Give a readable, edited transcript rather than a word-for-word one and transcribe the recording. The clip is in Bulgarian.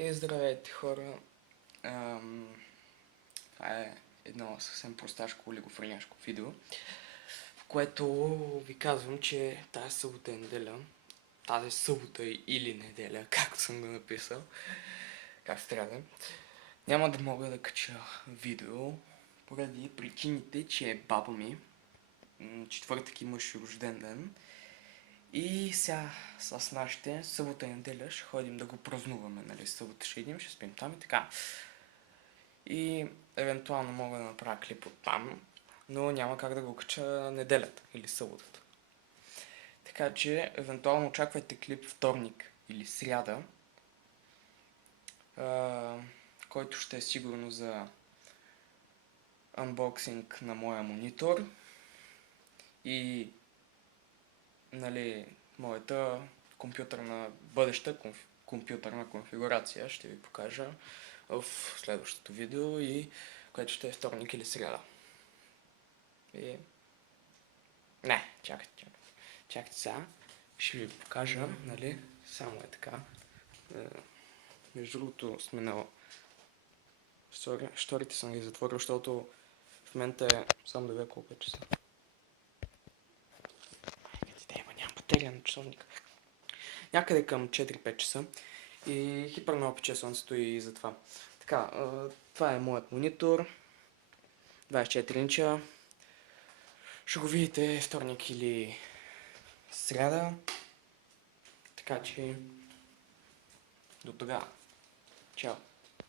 Здравейте хора! Това е едно съвсем просташко олигофреняшко видео, в което ви казвам, че тази събота е неделя, тази събота или неделя, както съм го написал, как трябва, няма да мога да кача видео, поради причините, че баба ми четвъртък имаш рожден ден и сега с нашите събота и неделя ще ходим да го празнуваме, нали, събота ще идем, ще спим там и така. И евентуално мога да направя клип от там, но няма как да го кача неделята или съботата. Така че, евентуално очаквайте клип вторник или сряда, който ще е сигурно за анбоксинг на моя монитор и, нали, моята бъдеща компютърна конфигурация ще ви покажа в следващото видео, и което ще е вторник или сряда. И... Не, чакайте сега. Ще ви покажа, нали, само е така. Между другото сме на... Шторите съм ги затворил, защото в момента е... Само да видя колко е часа. Няма батерия на часовника. Някъде към 4-5 часа. И хипер много пече слънцето и затова. Така, това е моят монитор. 24 инча. Ще го видите вторник или сряда. Така че до тогава. Чао.